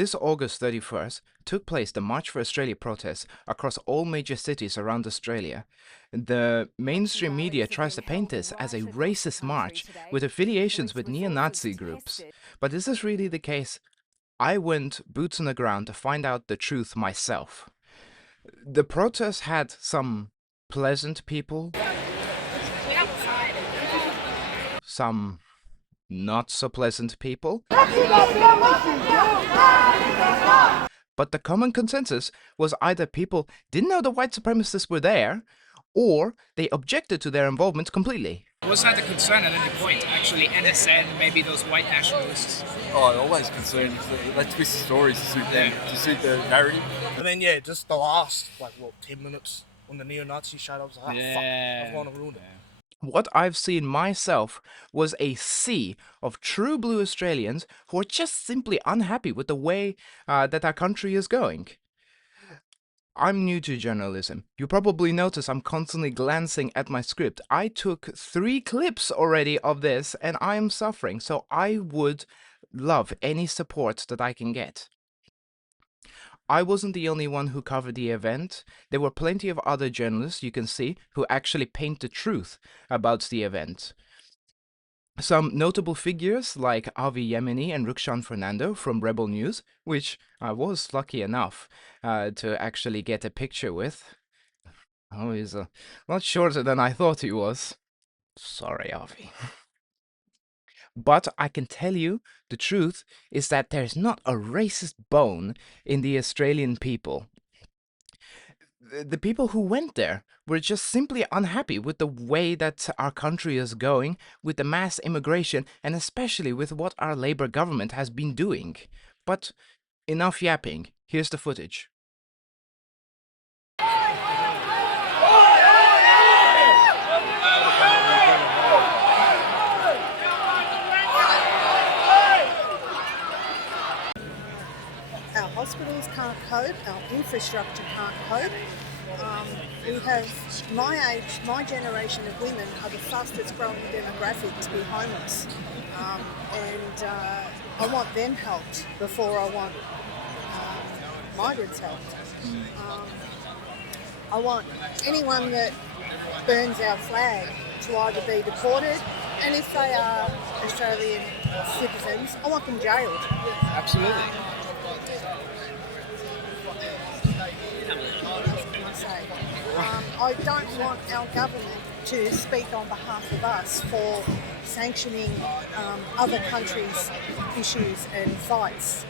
This August 31st took place the March for Australia protests across all major cities around Australia. The mainstream media tries to paint this as a racist march with affiliations with neo-Nazi groups. But is this really the case? I went boots on the ground to find out the truth myself. The protest had some pleasant people, some not so pleasant people. But the common consensus was either people didn't know the white supremacists were there, or they objected to their involvement completely. Was that a concern at any point? Actually, NSN, maybe those white nationalists? Oh, always concerned. They twist the stories to suit them, to suit the narrative. And then, yeah, just the last, 10 minutes when the neo-Nazi showed up, I was like, fuck, I've gone and ruined it. What I've seen myself was a sea of true blue Australians who are just simply unhappy with the way that our country is going. I'm new to journalism. You probably notice I'm constantly glancing at my script. I took 3 clips already of this and I am suffering, so I would love any support that I can get. I wasn't the only one who covered the event. There were plenty of other journalists you can see who actually paint the truth about the event. Some notable figures like Avi Yemeni and Rukshan Fernando from Rebel News, which I was lucky enough to actually get a picture with. Oh, he's a lot shorter than I thought he was. Sorry, Avi. But I can tell you the truth is that there's not a racist bone in the Australian people. The people who went there were just simply unhappy with the way that our country is going, with the mass immigration, and especially with what our Labour government has been doing. But enough yapping. Here's the footage. Our hospitals can't cope, our infrastructure can't cope. We have, my age, my generation of women are the fastest growing demographic to be homeless. I want them helped before I want migrants helped. I want anyone that burns our flag to either be deported, and if they are Australian citizens, I want them jailed. Absolutely. I don't want our government to speak on behalf of us for sanctioning other countries' issues and fights.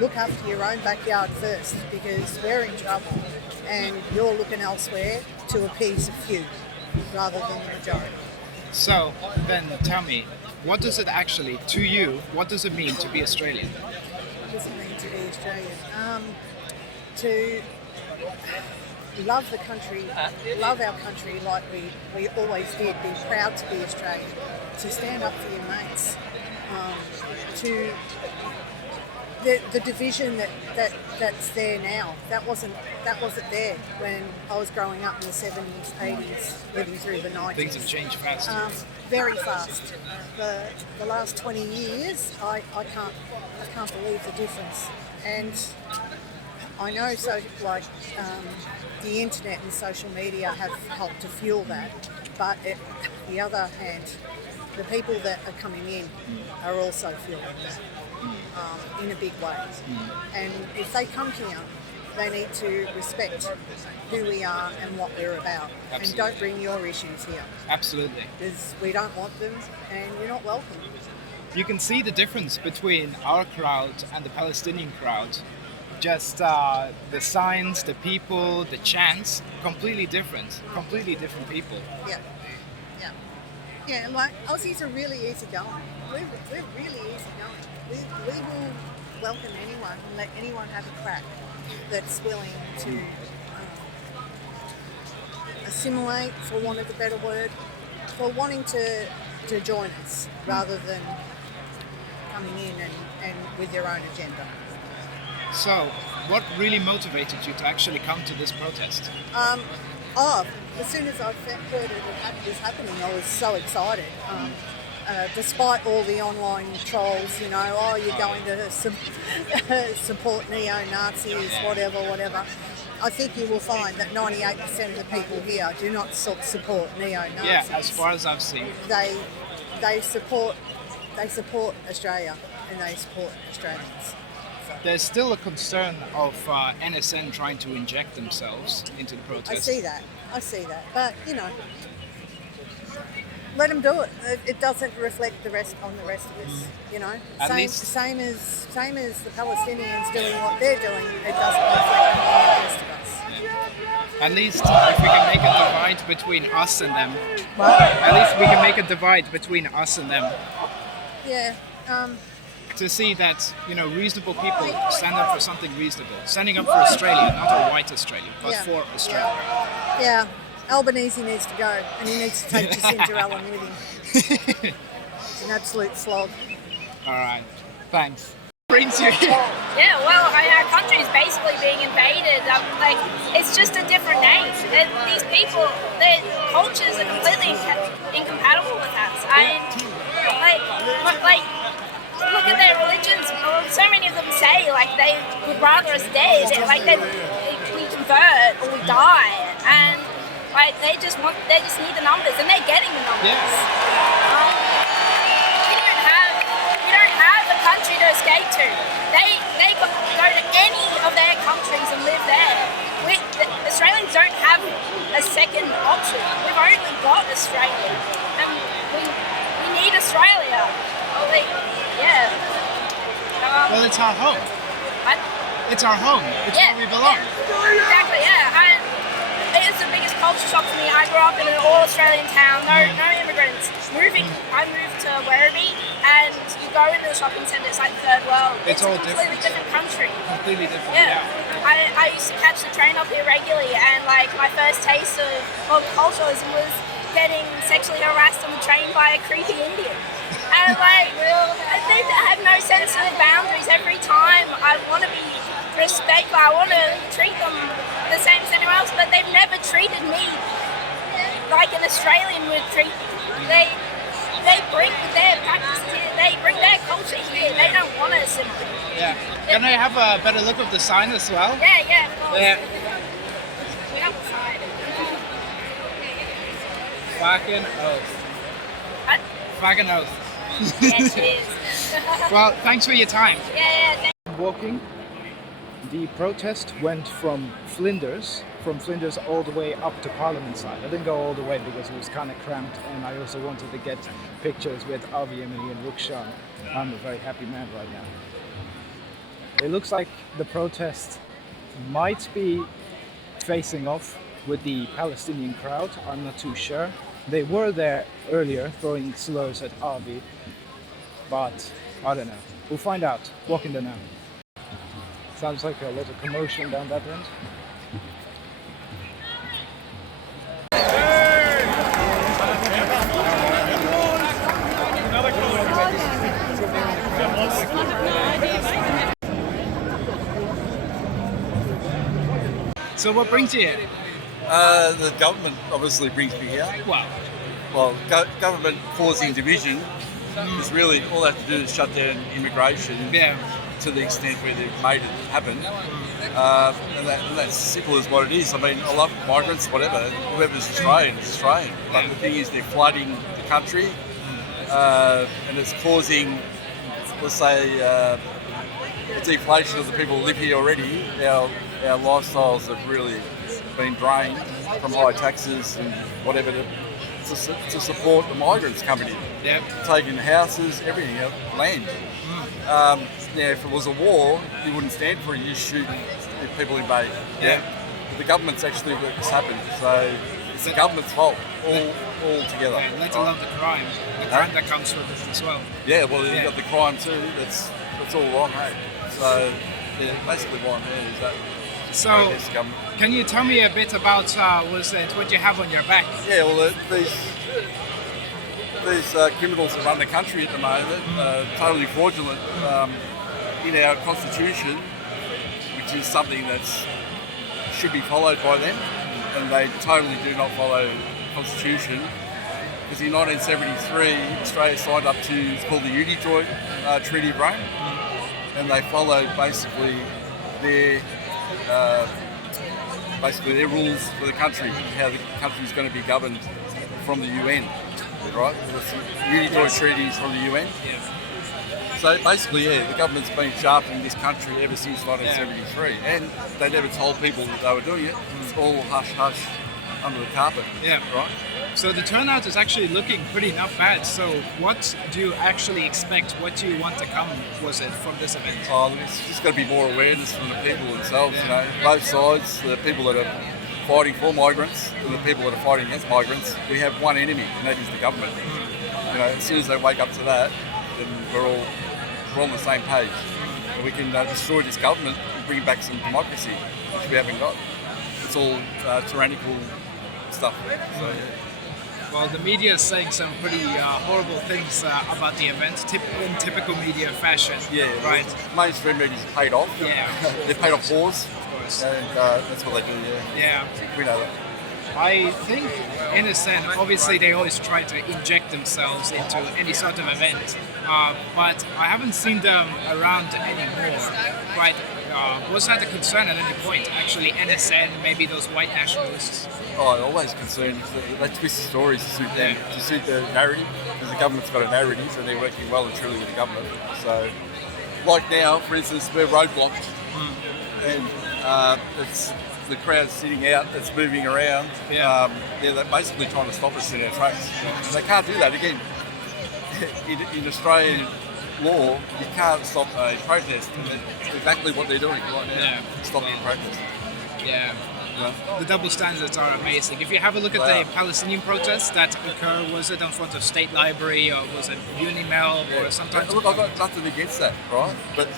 Look after your own backyard first, because we're in trouble and you're looking elsewhere to appease a few rather than the majority. So, then tell me, what does it actually, to you, what does it mean to be Australian? What does it mean to be Australian? To love the country, love our country like we always did, be proud to be Australian, to stand up for your mates, to the division that's there now, that wasn't there when I was growing up in the 70s, 80s, living through the 90s. Things have changed fast. Very fast. The last 20 years, I can't believe the difference. And I know the internet and social media have helped to fuel that, but on the other hand, the people that are coming in are also fueling that in a big way. And if they come here, they need to respect who we are and what we're about. Absolutely. And don't bring your issues here. Absolutely. Because we don't want them and you're not welcome. You can see the difference between our crowd and the Palestinian crowd. Just the signs, the people, the chants, completely different people. Yeah, like Aussies are really easy going. We're really easy going. We will welcome anyone and let anyone have a crack that's willing to assimilate, for want of a better word, for wanting to join us rather than coming in and with their own agenda. So, what really motivated you to actually come to this protest? As soon as I heard it was happening, I was so excited. despite all the online trolls, you know, oh, you're going to support neo-Nazis, whatever. I think you will find that 98% of the people here do not support neo-Nazis. Yeah, as far as I've seen. They support Australia and they support Australians. There's still a concern of NSN trying to inject themselves into the protest. I see that. But, you know, let them do it. It doesn't reflect the rest of us, you know. Same as the Palestinians doing what they're doing, it doesn't reflect on the rest of us. At least if we can make a divide between us and them. What? At least we can make a divide between us and them. Yeah. To see that, you know, reasonable people stand up for something reasonable. Standing up for Australia, not a white Australia, but for Australia. Yeah. Albanese needs to go, and he needs to take Jacinta Allen with him. It's an absolute slog. All right. Thanks. Brings you here. Yeah, well, our country is basically being invaded. Like, it's just a different name. These people, their cultures are completely incompatible with us. Look at their religions. So many of them say like they would rather us dead. Like we convert or we die, and like they just need the numbers, and they're getting the numbers. Yeah. We don't have a country to escape to. They go to any of their countries and live there. The Australians don't have a second option. We've only got Australia, and we need Australia. Yeah. Well, it's our home. What? It's our home. It's where we belong. Exactly, yeah. It's the biggest culture shock for me. I grew up in an all-Australian town, no immigrants. I moved to Werribee, and you go into the shopping centre, it's like third world. It's all a completely different country. Completely different, Yeah. I used to catch the train up here regularly, and like my first taste of multiculturalism was getting sexually harassed on the train by a creepy Indian. And like, they have no sense of boundaries. Every time I want to be respectful, I want to treat them the same as anyone else, but they've never treated me like an Australian would treat me. They bring their practices here, they bring their culture here, they don't want to assimilate. Yeah. Can I have a better look of the sign as well? Yeah, of course. Yeah. We have the sign. Fucking oath. What? Fucking oath. Yes, it is. Well, thanks for your time. Yeah. Walking. The protest went from Flinders all the way up to Parliament side. I didn't go all the way because it was kind of cramped, and I also wanted to get pictures with Avi, Emily and Rukshan. I'm a very happy man right now. It looks like the protest might be facing off with the Palestinian crowd. I'm not too sure. They were there earlier throwing slurs at Avi, but I don't know. We'll find out. Walking there now. Sounds like a lot of commotion down that end. So what brings you here? The government obviously brings me here. Well, government causing division is really all they have to do is shut down immigration to the extent where they've made it happen. And that's simple as what it is. I mean, I love migrants, whatever. Whoever's Australian is Australian. But the thing is, they're flooding the country, and it's causing, let's say, deflation of the people who live here already. Our lifestyles have really been drained from high taxes and whatever to support the migrants coming in. Taking houses, everything, land. Now, if it was a war, you wouldn't stand for it. You shoot if people invade. But the government's actually let this happen, so it's the government's fault all together. Let alone the crime. The crime that comes with it as well. Yeah, well, you've got the crime too. That's all wrong, hey? So, basically what I'm here is that. So, can you tell me a bit about what you have on your back? Yeah, well, these criminals that run the country at the moment are totally fraudulent in our constitution, which is something that should be followed by them, and they totally do not follow the constitution. because in 1973 Australia signed up to, it's called the Unity Treaty of Rome, and they followed basically their rules for the country, how the country is going to be governed from the UN, right? The Unity Treaties from the UN. So basically, yeah, the government's been sharpening this country ever since 1973, and they never told people that they were doing it. It's all hush hush under the carpet. Yeah. Right. So the turnout is actually looking pretty not bad. So what do you actually expect? What do you want to come, was it, from this event? Oh, look, it's just got to be more awareness from the people themselves. You know, both sides, the people that are fighting for migrants and the people that are fighting against migrants. We have one enemy, and that is the government. You know, as soon as they wake up to that, then we're on the same page. And we can destroy this government and bring back some democracy, which we haven't got. It's all tyrannical stuff. So, yeah. Well, the media is saying some pretty horrible things about the event, in typical media fashion. Yeah, right. Mainstream media's paid off. Yeah. They're paid off wars. Of course. And that's what they do, Yeah. We know that. I think, in a sense, obviously they always try to inject themselves into any sort of event, but I haven't seen them around anymore, right? Was that a concern at any point, actually, NSN, maybe those white nationalists? Oh, I'm always concerned. They twist the stories to suit them, to suit the narrative, because the government's got a narrative, and they're working well and truly with the government. So, like now, for instance, we're roadblocked, and it's the crowd's sitting out, that's moving around. They're basically trying to stop us in our tracks. They can't do that. Again, in Australian law, you can't stop a protest. And that's exactly what they're doing right now, stopping a protest. Yeah. The double standards are amazing. If you have a look at the Palestinian protests that occur, was it in front of State Library or was it Unimel or sometimes? Look, I've got nothing against that, right? But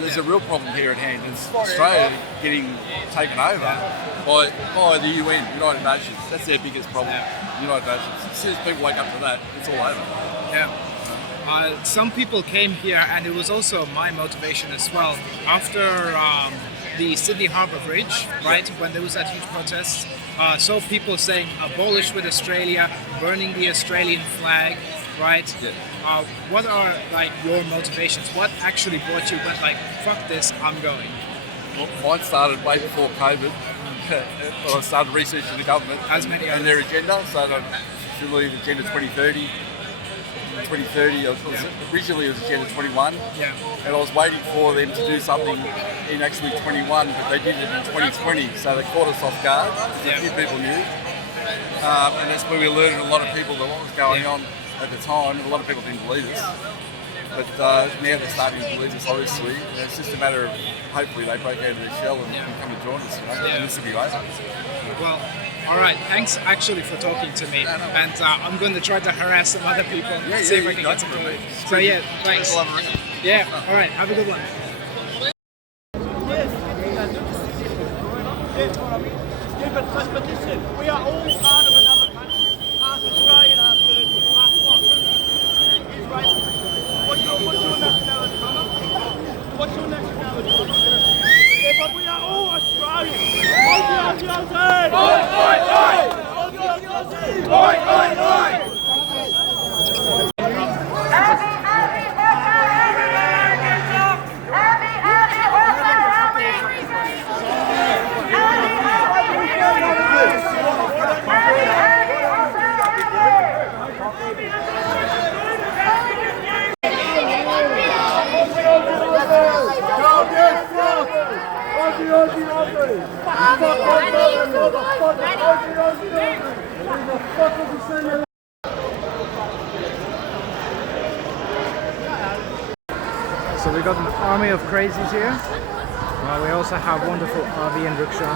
there's a real problem here at hand. It's Australia getting taken over by the UN, United Nations. That's their biggest problem, United Nations. As soon as people wake up to that, it's all over. Yeah. Some people came here, and it was also my motivation as well. After the Sydney Harbour Bridge, right, when there was that huge protest, saw people saying abolish with Australia, burning the Australian flag, right? Yeah. What are like your motivations? What actually brought you went like, fuck this, I'm going? Well, mine started way before COVID. I started researching the government and their agenda. So I believe Agenda 2030. 2030, originally it was Agenda 21, and I was waiting for them to do something in actually 21, but they did it in 2020, so they caught us off guard. A few people knew, and that's where we alerted a lot of people that what was going on at the time, and a lot of people didn't believe us. But now they're starting to believe us, obviously. And it's just a matter of, hopefully they break out of their shell and come and join us, and this will be over. Well, all right, thanks actually for talking to me, and I'm going to try to harass some other people, see if I can get some going. So yeah, thanks. Yeah, all right, have a good one. But listen, we are all part of another country. Half Australian, half Serbian, half what? Israel. What's your nationality, mama? What's your nationality? Yeah, but we are all Australians. Aussie, Aussie, Aussie! Oi, oi, oi! Aussie, Aussie, Aussie! Oi, oi, oi! So we got an army of crazies here. We also have wonderful RV and rickshaw.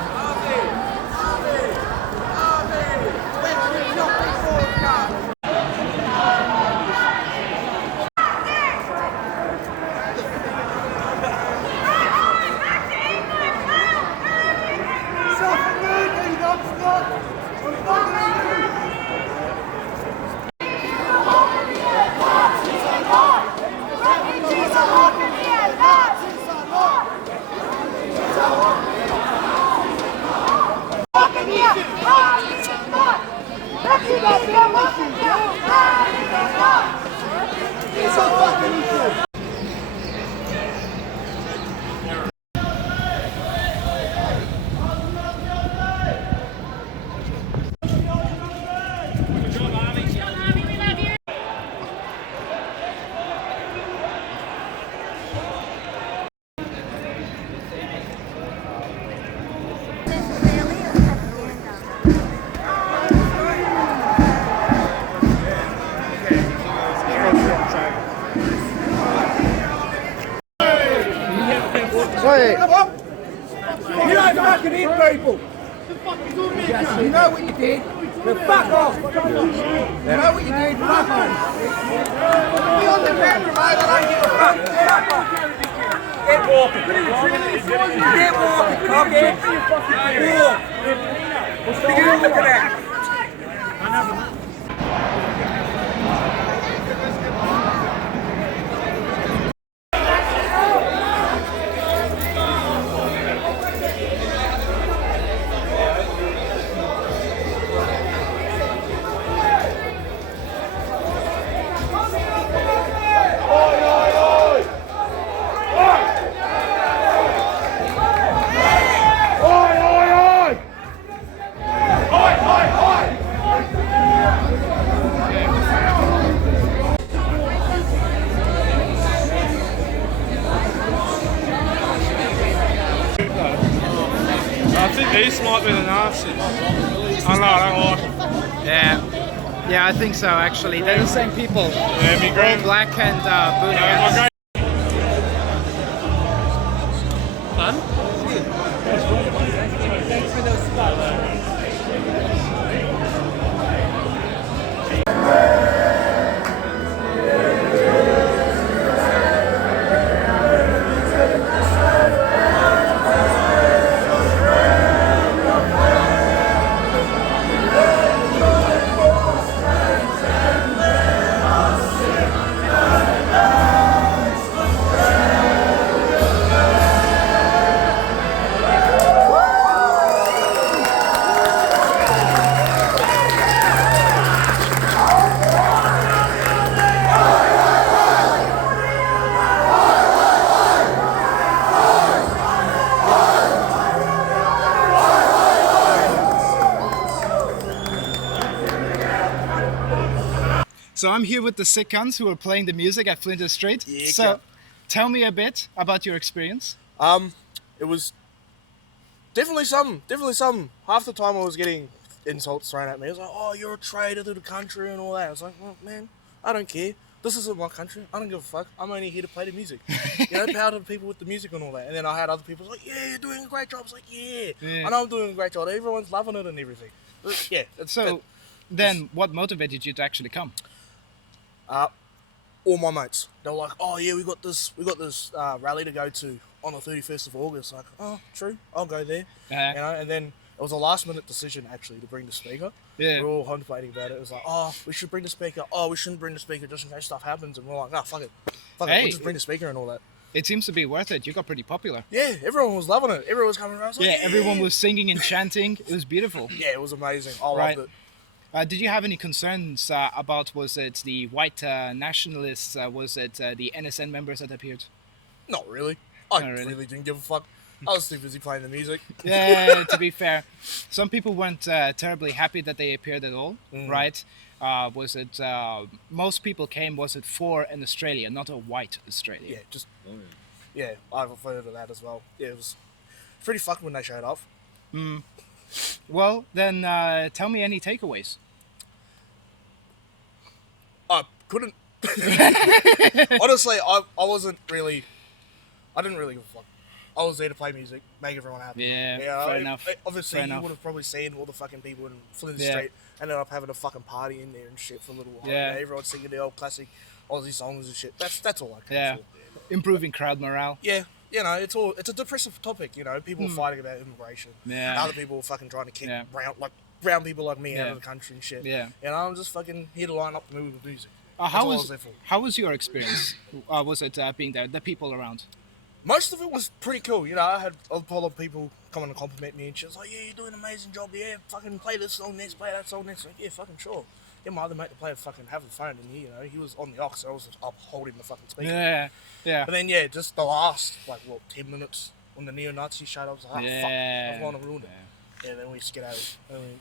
You don't fucking hit people. You know what you did? Then fuck off. You know what you did? Fuck off. Be on the camera, mate. I don't give a fuck. Fuck off. Get walking. Get walking. Okay. Walk. What are you looking at? I think these might be the nasties. I know, I don't like them. Yeah, I think so. Actually, they're the same people. Yeah, me All black and booty. So I'm here with the sick cunts who are playing the music at Flinders Street. Yeah, so tell me a bit about your experience. It was definitely something. Half the time I was getting insults thrown at me. I was like, oh, you're a traitor to the country and all that. I was like, well, man, I don't care. This isn't my country. I don't give a fuck. I'm only here to play the music. Power to the people with the music and all that. And then I had other people like, yeah, you're doing a great job. I was like, yeah. I know I'm doing a great job. Everyone's loving it and everything. But, yeah. Then what motivated you to actually come? All my mates, they were like, oh yeah, we got this rally to go to on the 31st of August. Like, oh, true, I'll go there. And then it was a last minute decision actually to bring the speaker. Yeah. We were all contemplating about it. It was like, oh, we should bring the speaker. Oh, we shouldn't bring the speaker just in case stuff happens. And we're like, fuck it, we'll just bring the speaker and all that. It seems to be worth it. You got pretty popular. Yeah, everyone was loving it. Everyone was coming around. Like, everyone was singing and chanting. It was beautiful. Yeah, it was amazing. I loved it. Did you have any concerns about, was it the white nationalists, was it the NSN members that appeared? Not really. I really didn't give a fuck. I was too busy playing the music. Yeah, to be fair. Some people weren't terribly happy that they appeared at all, right? Was it, most people came, was it for an Australia, not a white Australia? Yeah, I've heard of that as well. Yeah, it was pretty fucked when they showed off. Well, then tell me any takeaways. I couldn't. Honestly, I didn't really give a fuck. I was there to play music, make everyone happy. Yeah, fair enough. Obviously, you would have probably seen all the fucking people in Flinders Street ended up having a fucking party in there and shit for a little while. Yeah. Everyone singing the old classic Aussie songs and shit. That's all I can for. Improving crowd morale. Yeah. It's a depressive topic, people fighting about immigration. Yeah. Other people fucking trying to kick brown people like me out of the country and shit. Yeah. I'm just fucking here to line up the mood with music. How was your experience? Was it being there, the people around? Most of it was pretty cool. I had a lot of people come and compliment me, and she was like, "Yeah, you're doing an amazing job. Yeah, fucking play this song next, play that song next." Like, yeah, fucking sure. Yeah, my other mate, the player, fucking have the phone in here. He was on the aux, so I was up holding the fucking speaker. Yeah, yeah. But then, yeah, just the last 10 minutes when the neo-Nazis showed up, I was like, fuck, I've gone and ruined it. Yeah, then we skedaddled.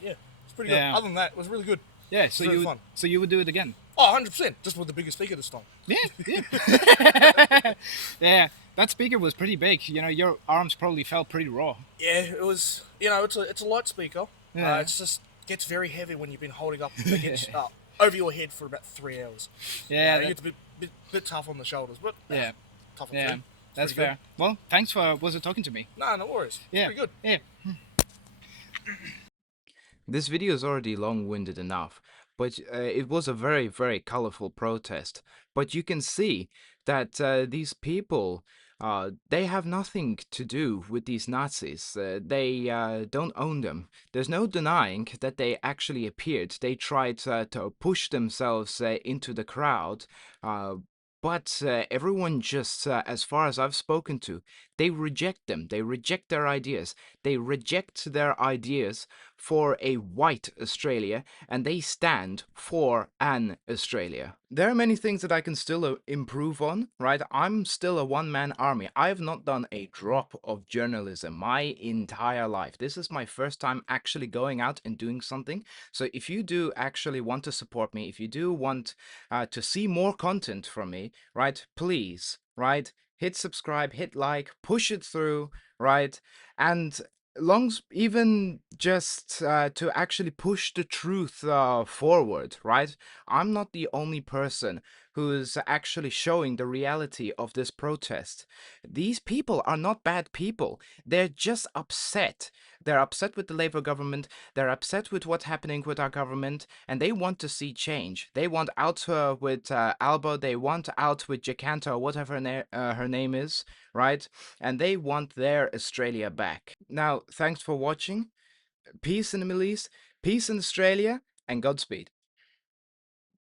Yeah, it's pretty good. Other than that, it was really good. Yeah, so really fun. So you would do it again? Oh, 100%. Just with the bigger speaker this time. Yeah. Yeah, that speaker was pretty big. Your arms probably felt pretty raw. Yeah, it was. It's a light speaker. Yeah. It's just gets very heavy when you've been holding up over your head for about 3 hours. Yeah, it gets a bit tough on the shoulders, but yeah, tough on yeah, too. that's fair. Good. Well, thanks for talking to me. No worries. Yeah, pretty good. Yeah. This video is already long-winded enough, but it was a very, very colorful protest. But you can see that these people, they have nothing to do with these Nazis. They don't own them. There's no denying that they actually appeared. They tried to push themselves into the crowd. But everyone just, as far as I've spoken to, they reject them. They reject their ideas. They reject their ideas for a white Australia, and they stand for an Australia. There are many things that I can still improve on, right? I'm still a one-man army. I have not done a drop of journalism my entire life. This is my first time actually going out and doing something. So if you do actually want to support me, if you do want to see more content from me, right, please, right, hit subscribe, hit like, push it through, right, and even just to actually push the truth forward, right? I'm not the only person who's actually showing the reality of this protest. These people are not bad people. They're just upset. They're upset with the Labour government. They're upset with what's happening with our government, and they want to see change. They want out with Alba. They want out with Jacanta, or whatever her name is, right? And they want their Australia back. Now, thanks for watching. Peace in the Middle East, peace in Australia, and Godspeed.